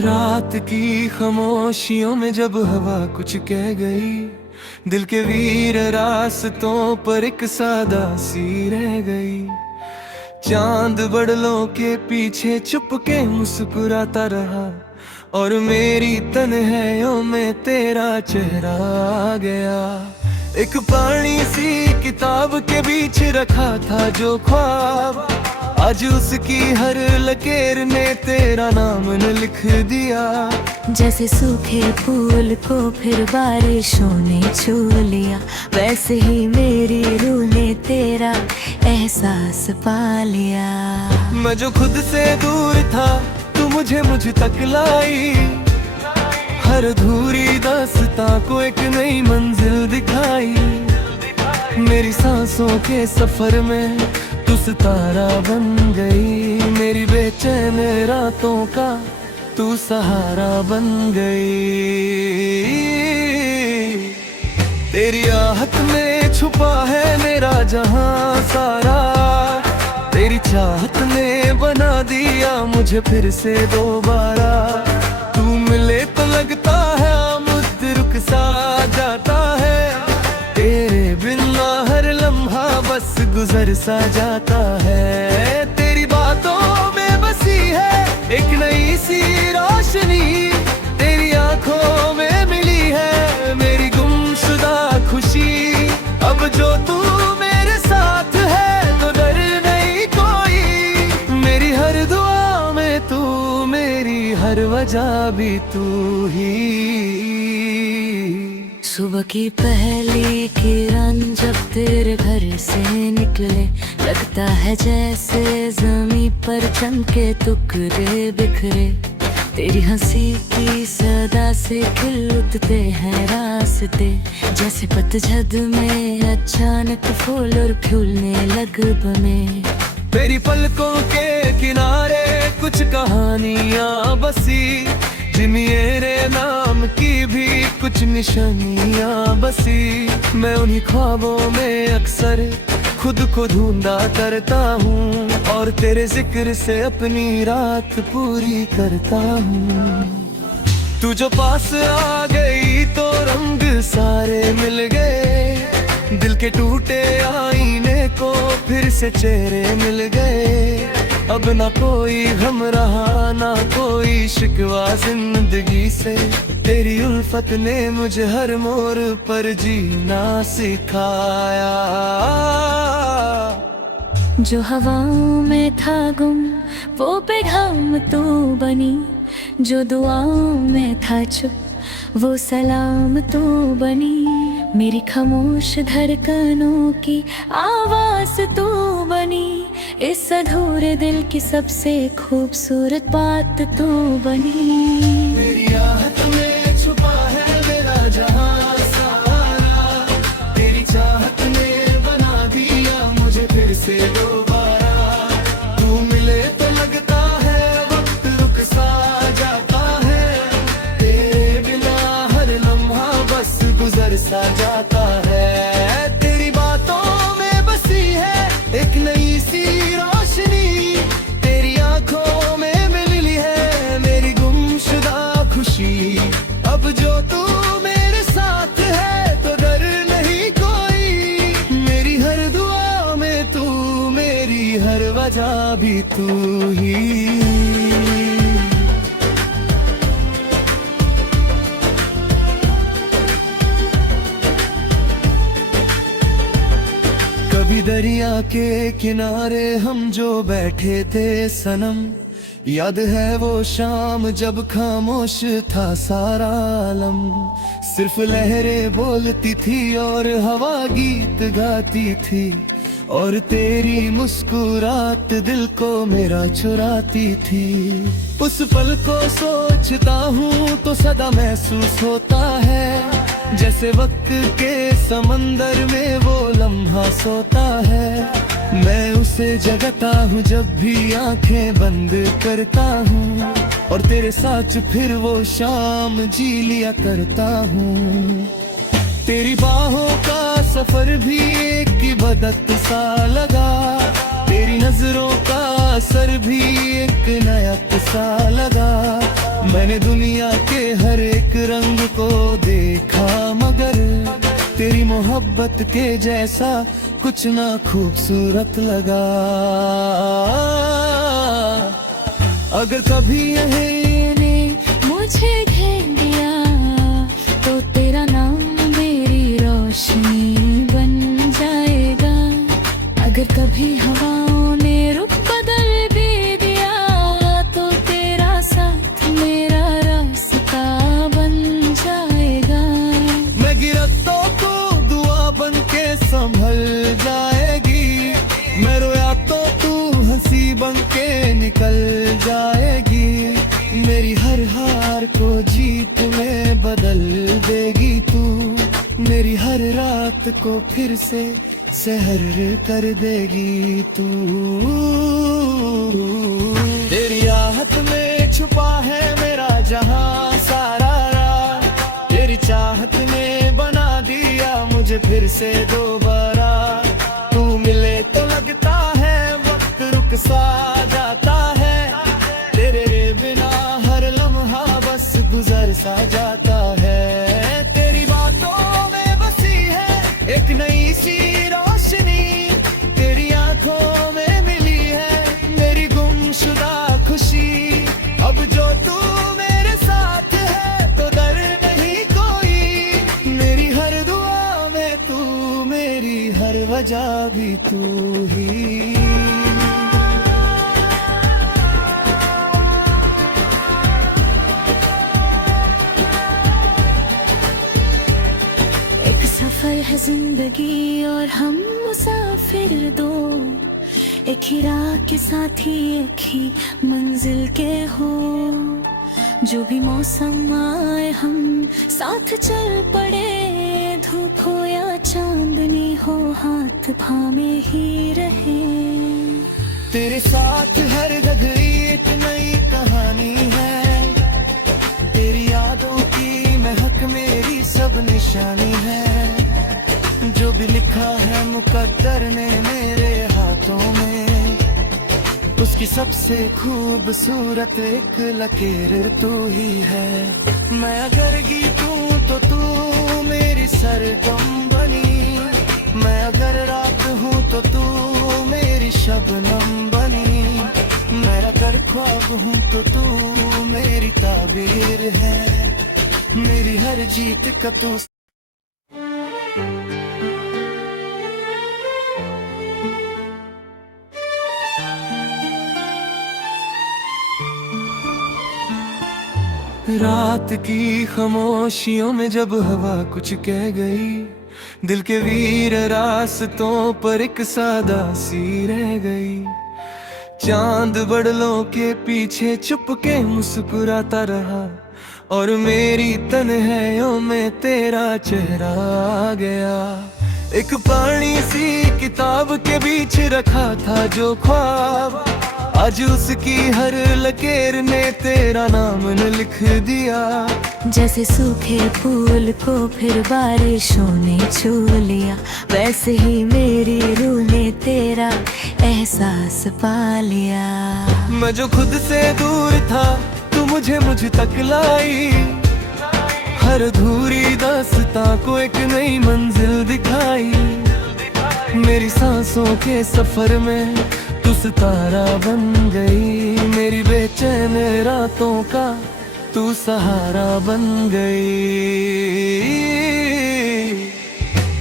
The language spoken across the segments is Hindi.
रात की खामोशियों में जब हवा कुछ कह गई, दिल के वीर रास्तों पर एक सादा सी रह गई। चांद बड़लों के पीछे चुपके मुस्कुराता रहा, और मेरी तन्हाइयों में तेरा चेहरा आ गया। एक पानी सी किताब के बीच रखा था जो ख्वाब, आज उसकी हर लकीर ने तेरा नाम न लिख दिया। जैसे सूखे फूल को फिर बारिशों ने छू लिया, वैसे ही मेरी रूह ने तेरा एहसास पा लिया। मैं जो खुद से दूर था तू मुझे मुझ तक लाई, हर अधूरी दास्तां को एक नई मंजिल दिखाई। मेरी सांसों के सफर में तू सितारा बन गई, मेरी बेचैन रातों का तू सहारा बन गई। तेरी आहट में छुपा है मेरा जहां सारा, तेरी चाहत ने बना दिया मुझे फिर से दोबारा। तू मिले तो लगता है मुझ रुक सा जाता है, तेरे बिना हर लम्हा बस गुजर सा जाता है। तेरी बातों में बसी है एक नई सी रोशनी, तेरी आंखों में मिली है मेरी गुमशुदा खुशी। अब जो तू मेरे साथ है तो डर नहीं कोई, मेरी हर दुआ में तू, मेरी हर वजह भी तू ही। सुबह की पहली किरण जब तेरे घर से निकले, लगता है जैसे जमीन पर चमके टुकड़े बिखरे। तेरी हंसी की सदा से खिल उठते हैं रास्ते, जैसे पतझड़ में अचानक फूल और फूलने लग बने। तेरी पलकों के किनारे कुछ कहानियां बसी, मेरे नाम की भी कुछ निशानियां बसी। मैं उन्हीं ख्वाबों में अक्सर खुद को ढूंढा करता हूँ, और तेरे जिक्र से अपनी रात पूरी करता हूँ। तू जो पास आ गई तो रंग सारे मिल गए, दिल के टूटे आईने को फिर से चेहरे मिल गए। अब ना कोई गम रहा ना कोई शिकवा जिंदगी से, तेरी उल्फत ने मुझे हर मोड़ पर जीना सिखाया। जो हवाओं में था गुम वो पैगाम तू बनी, जो दुआओं में था चुप वो सलाम तू बनी। मेरी खामोश धड़कनों की आवाज तू बनी, इस अधूरे दिल की सबसे खूबसूरत बात तू बनी। मेरी आहट में छुपा है मेरा जहां सारा, तेरी चाहत ने बना दिया मुझे फिर से दोबारा। तू मिले तो लगता है वक्त रुक सा जाता है, तेरे बिना हर लम्हा बस गुजर सा जाता है। तेरी बातों में बसी है एक नई सी रोशनी, तेरी आंखों में मिली है मेरी गुमशुदा खुशी। अब जो तू मेरे साथ है तो डर नहीं कोई, मेरी हर दुआ में तू, मेरी हर वजह भी तू ही। कभी दरिया के किनारे हम जो बैठे थे सनम, याद है वो शाम जब खामोश था सारा आलम। सिर्फ लहरें बोलती थी और हवा गीत गाती थी, और तेरी मुस्कुराहट दिल को मेरा चुराती थी। उस पल को सोचता हूँ तो सदा महसूस होता है, जैसे वक्त के समंदर में वो लम्हा सोता है। मैं उसे जगाता हूँ जब भी आंखें बंद करता हूँ, और तेरे साथ फिर वो शाम जी लिया करता हूँ। तेरी बाहों का सफर भी एक इबादत सा लगा, तेरी नजरों का असर भी एक नया सा लगा। मैंने दुनिया के हर एक रंग को देखा, मगर तेरी मोहब्बत के जैसा कुछ ना खूबसूरत लगा। अगर कभी यही मुझे घेर लिया तो तेरा नाम मेरी रोशनी बन जाएगा। अगर कभी हवाओं ने रुख बदल भी दिया तो तेरा साथ मेरा रास्ता बन जाएगा। मैं गिरा तो तू दुआ बन के संभल जाएगी, मैं रोया तो तू हंसी बन के निकल जाएगी। मेरी हर हार को जीत में बदल देगी तू, मेरी हर रात को फिर से सहर कर देगी तू। तेरी आहट में छुपा है मेरा जहां सारा राज, तेरी चाहत ने बना दिया मुझे फिर से दोबारा। तू मिले तो लगता है वक्त रुक सा जाता है, तेरे बिना हर लम्हा बस गुजर सा जाता है। तेरी बातों में बसी है एक नई सी रोशनी, तेरी आंखों में मिली है मेरी गुमशुदा खुशी। अब जो तू मेरे साथ है तो डर नहीं कोई, मेरी हर दुआ में तू, मेरी हर वजह भी तू ही। सफर है जिंदगी और हम मुसाफिर दो, एक ही राह के साथी एक ही मंजिल के हो। जो भी मौसम आए हम साथ चल पड़े, धूप हो या चांदनी हो हाथ भामे ही रहे। तेरे साथ हर घड़ी एक नई कहानी है, तेरी यादों की महक मेरी सब निशानी है। जो भी लिखा है मुकद्दर ने मेरे हाथों में, उसकी सबसे खूबसूरत एक लकीर तू ही है। मैं अगर गीतूं तो तू मेरी सरगम बनी, मैं अगर रात हूँ तो तू मेरी शबनम बनी, मैं अगर ख्वाब हूँ तो तू मेरी ताबीर है, मेरी हर जीत का तू। रात की खामोशियों में जब हवा कुछ कह गई, दिल के वीर रास्तों पर एक सादा सी रह गई। चांद बदलों के पीछे चुप के मुस्कुराता रहा, और मेरी तन्हाइयों में तेरा चेहरा आ गया। एक पुरानी सी किताब के बीच रखा था जो ख्वाब, आज उसकी हर लकीर ने तेरा नाम न लिख दिया। जैसे सूखे फूल को फिर बारिशों ने छू लिया, वैसे ही मेरी रूह ने तेरा एहसास पा लिया। मैं जो खुद से दूर था तू मुझे मुझ तक लाई, हर अधूरी दास्तां को एक नई मंजिल दिखाई। मेरी सांसों के सफर में तू सितारा बन गई, मेरी बेचैन रातों का तू सहारा बन गई।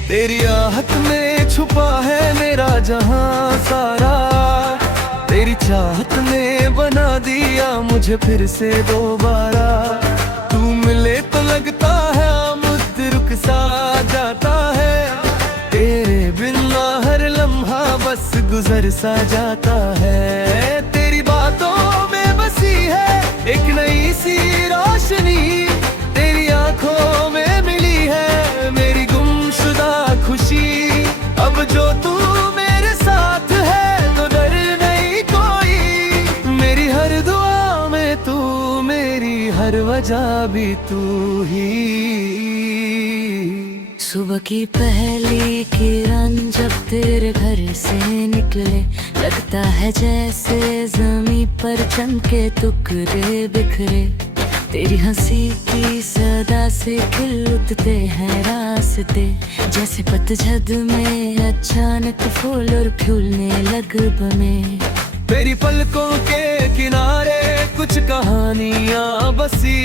तेरी आहट में छुपा है मेरा जहां सारा, तेरी चाहत ने बना दिया मुझे फिर से दोबारा। तू मिले तो लगता है मुझ रुक सा जाता है, तेरे बिना हर लम्हा बस गुजर सा जाता है। तेरी बातों में बसी है एक नई सी रोशनी, तेरी आंखों में मिली है मेरी गुमशुदा खुशी। अब जो तू मेरे साथ है तो डर नहीं कोई, मेरी हर दुआ में तू, मेरी हर वजह भी तू ही। सुबह की पहली किरण जब तेरे घर से निकले, लगता है जैसे जमीन पर चमके टुकड़े बिखरे। तेरी हंसी की सदा से खिल उठते हैं रास्ते, जैसे पतझड़ में अचानक फूल और फूलने लग बने। तेरी पलकों के किनारे कुछ कहानियां बसी,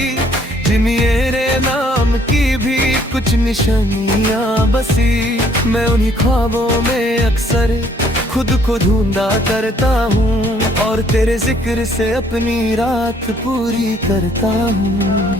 मेरे नाम की भी कुछ निशानियां बसी। मैं उन्हीं ख्वाबों में अक्सर खुद को ढूंढा करता हूँ, और तेरे जिक्र से अपनी रात पूरी करता हूँ।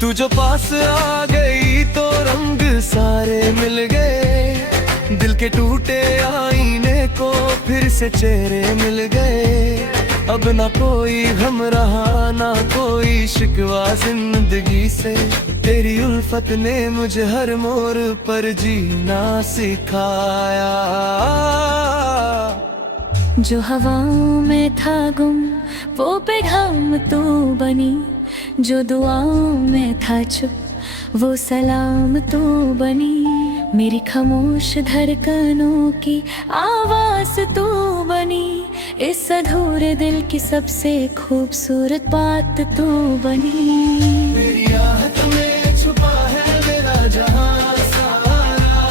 तू जो पास आ गई तो रंग सारे मिल गए, दिल के टूटे आईने को फिर से चेहरे मिल गए। अब ना कोई गम रहा ना कोई शिकवा जिंदगी से, तेरी उल्फत ने मुझे हर मोड़ पर जीना सिखाया। जो हवाओं में था गुम वो पैगाम तू बनी, जो दुआओं में था चुप वो सलाम तू बनी। मेरी खामोश धड़कनों की आवाज तू बनी, इस अधूरे दिल की सबसे खूबसूरत बात तू बनी। मेरी आहट में छुपा है मेरा जहां सारा,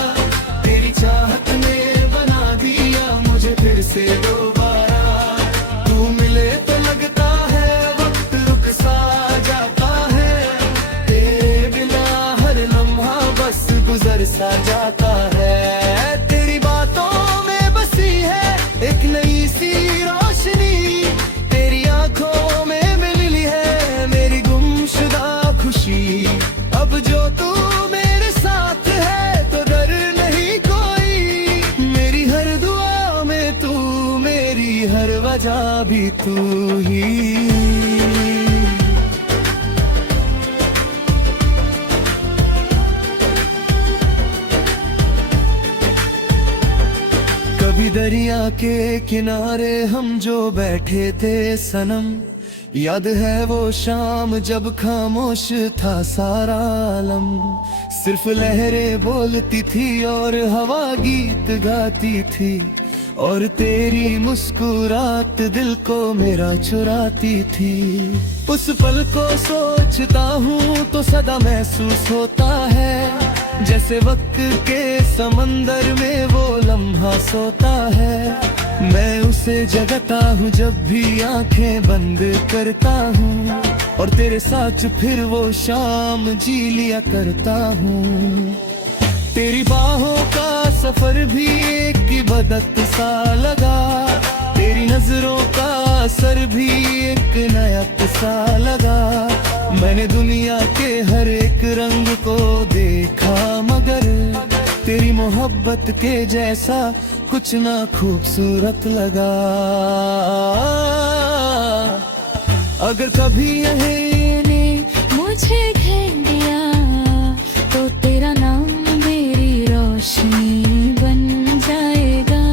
तेरी चाहत ने बना दिया मुझे फिर से दोबारा। तू मिले तो लगता है वक्त रुक सा जाता है, तेरे बिना हर लम्हा बस गुजर सा जाता है। तेरी बातों में बसी है एक नई सी रोशनी, तेरी आंखों में मिली है मेरी गुमशुदा खुशी। अब जो तू मेरे साथ है तो डर नहीं कोई, मेरी हर दुआ में तू, मेरी हर वजह भी तू ही। कभी दरिया के किनारे हम जो बैठे थे सनम, याद है वो शाम जब खामोश था सारा आलम। सिर्फ लहरें बोलती थी और हवा गीत गाती थी, और तेरी मुस्कुराहट दिल को मेरा चुराती थी। उस पल को सोचता हूँ तो सदा महसूस होता है, जैसे वक्त के समंदर में वो लम्हा सोता है। मैं उसे जगाता हूँ जब भी आंखें बंद करता हूँ, और तेरे साथ फिर वो शाम जी लिया करता हूँ। तेरी बाहों का सफर भी एक इबादत सा लगा, तेरी नजरों का असर भी एक नया सा लगा। मैंने दुनिया के हर एक रंग को देखा, मगर तेरी मोहब्बत के जैसा कुछ ना खूबसूरत लगा। अगर कभी यही मुझे घेर लिया तो तेरा नाम मेरी रोशनी बन जाएगा।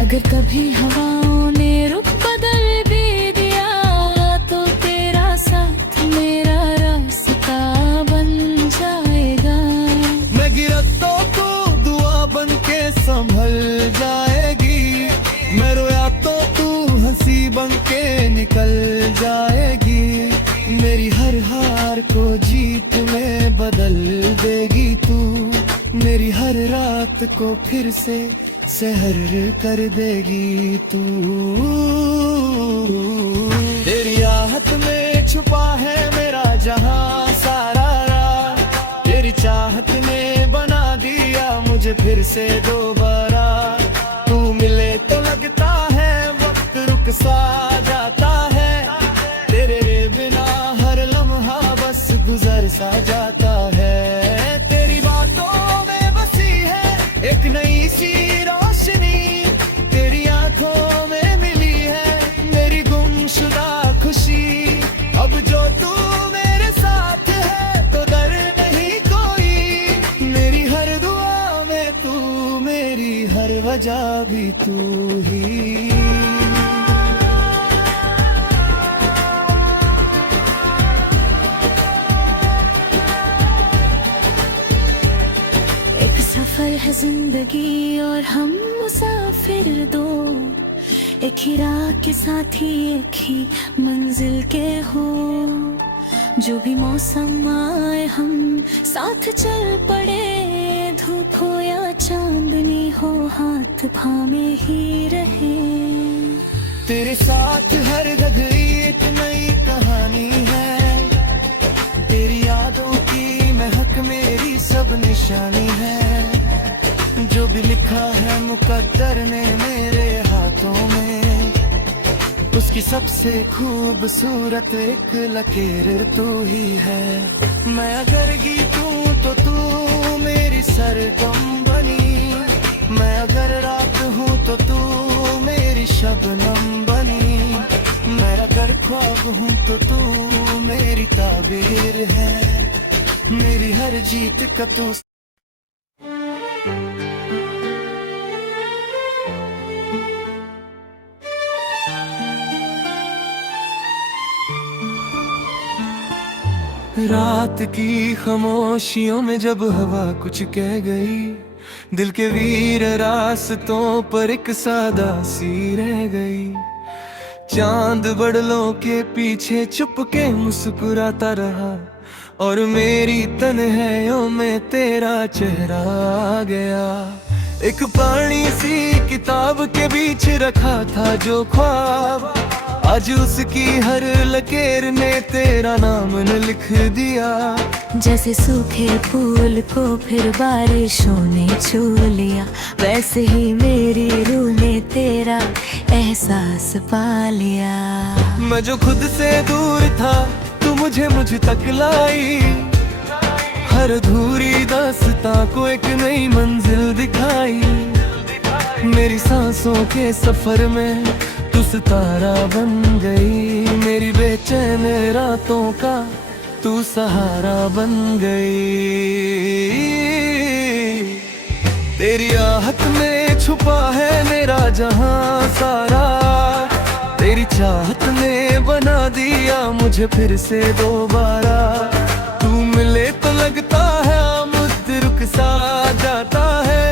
अगर कभी हवाओं ने रुख बदल भी दिया तो तेरा साथ मेरा रास्ता बन जाएगा। मैं गिरा तो तू दुआ बन के संभल जाएगी, मैं रोया तो तू हंसी बन के निकल जाएगी। मेरी हर हार को जीत में बदल देगी तू, मेरी हर रात को फिर से सहर कर देगी तू। तेरी आहट में छुपा है मेरा जहां सारा, तेरी चाहत ने बना दिया मुझे फिर से दोबारा। तू मिले तो लगता है वक्त रुक सा जाता है, तेरे बिना हर लम्हा बस गुजर सा जाता है। तेरी बातों में बसी है एक नई सी रोशनी, तेरी आंखों में मिली है मेरी गुमशुदा खुशी। अब जो तू मेरे साथ है तो डर नहीं कोई, मेरी हर दुआ में तू, मेरी हर वजह भी तू ही। सफर है जिंदगी और हम मुसाफिर दो, एक ही राह के साथी एक ही मंजिल के हो। जो भी मौसम आए हम साथ चल पड़े, धूप हो या चांदनी हो हाथ थामे ही रहे। तेरे साथ हर घड़ी एक नई कहानी है, तेरी यादों की महक मेरी सब निशानी है। जो भी लिखा है मुकद्दर ने मेरे हाथों में, उसकी सबसे खूबसूरत एक लकीर तू ही है। मैं अगर गीतूं तो तू मेरी सरगम बनी, मैं अगर रात हूँ तो तू मेरी शबनम बनी, मैं अगर ख्वाब हूँ तो तू मेरी ताबीर है, मेरी हर जीत का तू। रात की खामोशियों में जब हवा कुछ कह गई, दिल के वीर रास्तों पर एक सादा सी रह गई। चांद बदलों के पीछे चुपके मुस्कुराता रहा, और मेरी तन्हाइयों में तेरा चेहरा आ गया। एक पुरानी सी किताब के बीच रखा था जो ख्वाब, आज उसकी हर लकीर ने तेरा नाम न लिख दिया। जैसे सूखे फूल को फिर बारिशों ने छू लिया, वैसे ही मेरी रूह ने तेरा एहसास पा लिया। मैं जो खुद से दूर था तू मुझे मुझ तक लाई, हर अधूरी दास्तां को एक नई मंजिल दिखाई। मेरी सांसों के सफर में तू सितारा बन गई, मेरी बेचैन रातों का तू सहारा बन गई। तेरी आहट में छुपा है मेरा जहां सारा, तेरी चाहत ने बना दिया मुझे फिर से दोबारा। तू मिले तो लगता है मुझ रुक सा जाता है,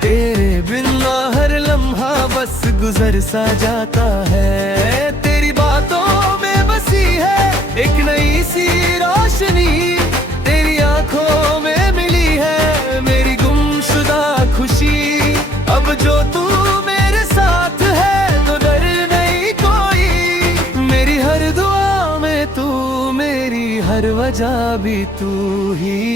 तेरे बिना हर लम्हा बस गुजर सा जाता है। तेरी बातों में बसी है एक नई सी रोशनी, तेरी आंखों में मिली है मेरी गुमशुदा खुशी। अब जो तू मेरे साथ है तो डर नहीं कोई, मेरी हर दुआ में तू, मेरी हर वजह भी तू ही।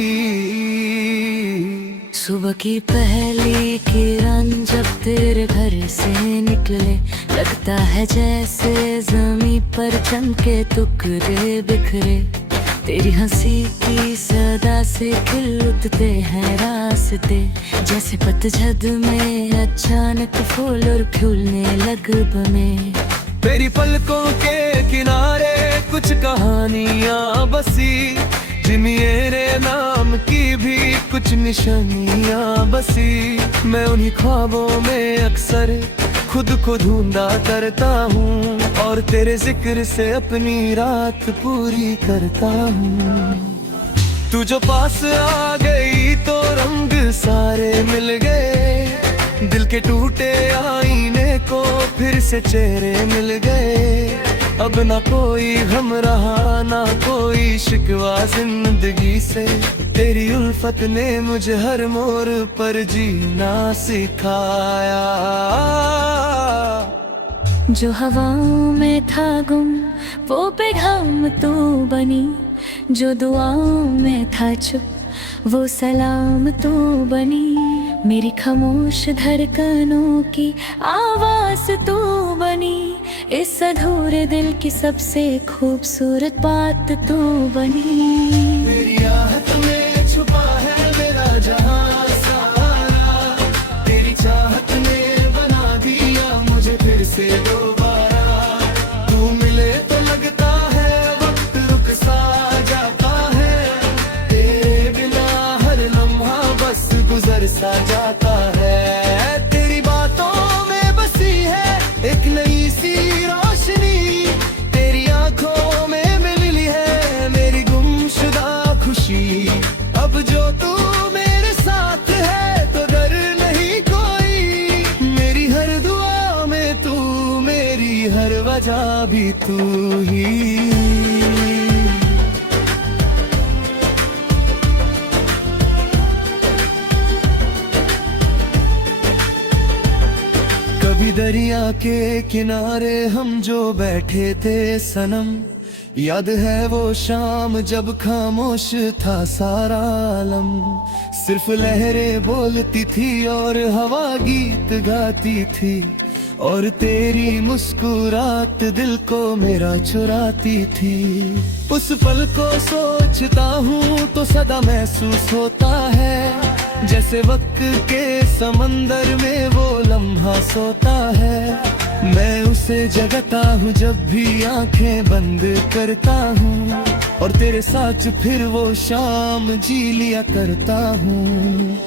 सुबह की पहली किरण जब तेरे घर से निकले, लगता है जैसे जमीन पर चमके टुकड़े बिखरे। तेरी हंसी की सदा से खिल उठते हैं रास्ते, जैसे पतझड़ में अचानक फूल और फूलने लग बने। तेरी पलकों के किनारे कुछ कहानियां बसी, मेरे नाम की भी कुछ निशानियां बसी। मैं उन्हीं ख्वाबों में अक्सर खुद को ढूंढा करता हूँ, और तेरे जिक्र से अपनी रात पूरी करता हूँ। तू जो पास आ गई तो रंग सारे मिल गए, दिल के टूटे आईने को फिर से चेहरे मिल गए। अब ना कोई गम रहा ना कोई शिकवा जिंदगी से, तेरी उल्फत ने मुझे हर मोड़ पर जीना सिखाया। जो हवाओं में था गुम वो पैगाम तू बनी, जो दुआओं में था चुप वो सलाम तू बनी। मेरी खामोश धड़कनों की आवाज तू बनी, इस अधूरे दिल की सबसे खूबसूरत बात तू बनी। तेरी आहट में छुपा है मेरा जहां सारा, तेरी चाहत ने बना दिया मुझे फिर से दोबारा। तू मिले तो लगता है वक्त रुक सा जाता है, तेरे बिना हर लम्हा बस गुजर सा जाता है। तेरी बातों में बसी है एक नई सी रोशनी, तेरी आंखों में मिली है मेरी गुमशुदा खुशी। अब जो तू मेरे साथ है तो डर नहीं कोई, मेरी हर दुआ में तू, मेरी हर वजह भी तू ही। दरिया के किनारे हम जो बैठे थे सनम, याद है वो शाम जब खामोश था सारा आलम। सिर्फ लहरें बोलती थी और हवा गीत गाती थी, और तेरी मुस्कुराहट दिल को मेरा चुराती थी। उस पल को सोचता हूँ तो सदा महसूस होता है, जैसे वक्त के समंदर में वो लम्हा सोता है। मैं उसे जगाता हूँ जब भी आंखें बंद करता हूँ, और तेरे साथ फिर वो शाम जी लिया करता हूँ।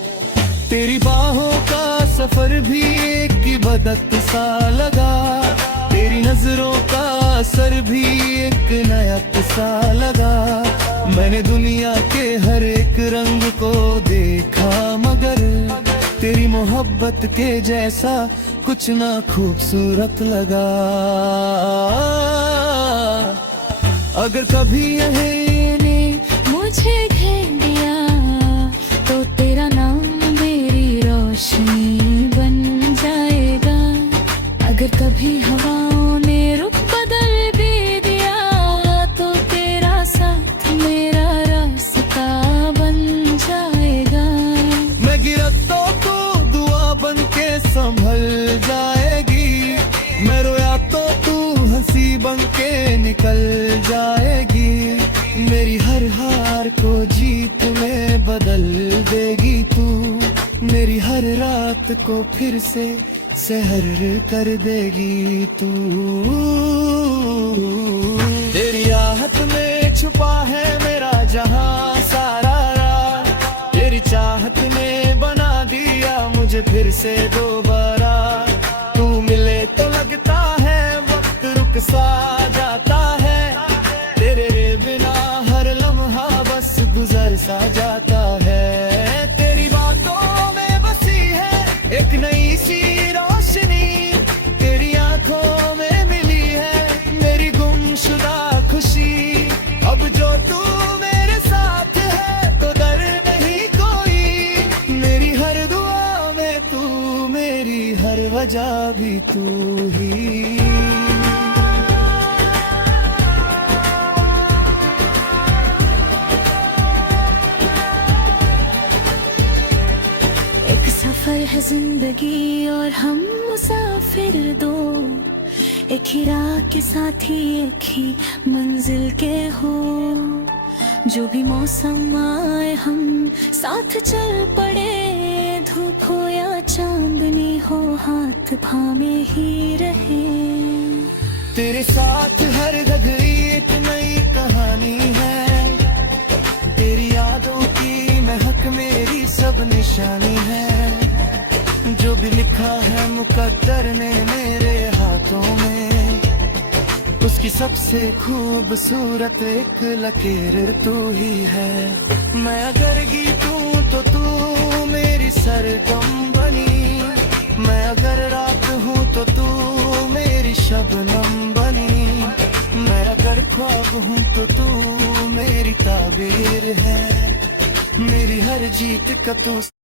तेरी बाहों का सफर भी एक इबादत सा लगा, तेरी नजरों का असर भी एक नया सा लगा। मैंने दुनिया के हर एक रंग को देखा, मगर तेरी मोहब्बत के जैसा कुछ ना खूबसूरत लगा। अगर कभी यही मुझे घेर लिया तो तेरा नाम मेरी रोशनी बन जाएगा। अगर कभी हवाओं ने रुख बदल भी दिया तो तेरा साथ मेरा रास्ता बन जाएगा। मैं गिरा तो तू दुआ बन के संभल जाएगी, मैं रोया तो तू हंसी बन के निकल जाएगी। मेरी हर हार को जीत में बदल देगी तू, मेरी हर रात को फिर से सहर कर देगी तू। तेरी आहट में छुपा है मेरा जहां सारा राज, तेरी चाहत ने बना दिया मुझे फिर से दोबारा। तू मिले तो लगता है वक्त रुक सा जाता है, तेरे बिना हर लम्हा बस गुजर सा जाता है। तेरी बातों में बसी है एक नई सी रोशनी, तेरी आंखों में मिली है मेरी गुमशुदा खुशी। अब जो तू मेरे साथ है तो डर नहीं कोई, मेरी हर दुआ में तू, मेरी हर वजह भी तू ही। सफर है जिंदगी और हम मुसाफिर दो, एक ही राह के साथी एक ही मंजिल के हो। जो भी मौसम आए हम साथ चल पड़े, धूप हो या चांदनी हो हाथ थामे ही रहे। तेरे साथ हर घड़ी एक नई कहानी है, तेरी यादों की महक मेरी सब निशानी है। जो भी लिखा है मुकद्दर ने मेरे हाथों में, उसकी सबसे खूबसूरत एक लकीर तू ही है। मैं अगर गीतूं तो तू मेरी सरगम बनी, मैं अगर रात हूँ तो तू मेरी शबनम बनी, मैं अगर ख्वाब हूँ तो तू मेरी ताबीर है। मेरी हर जीत का तू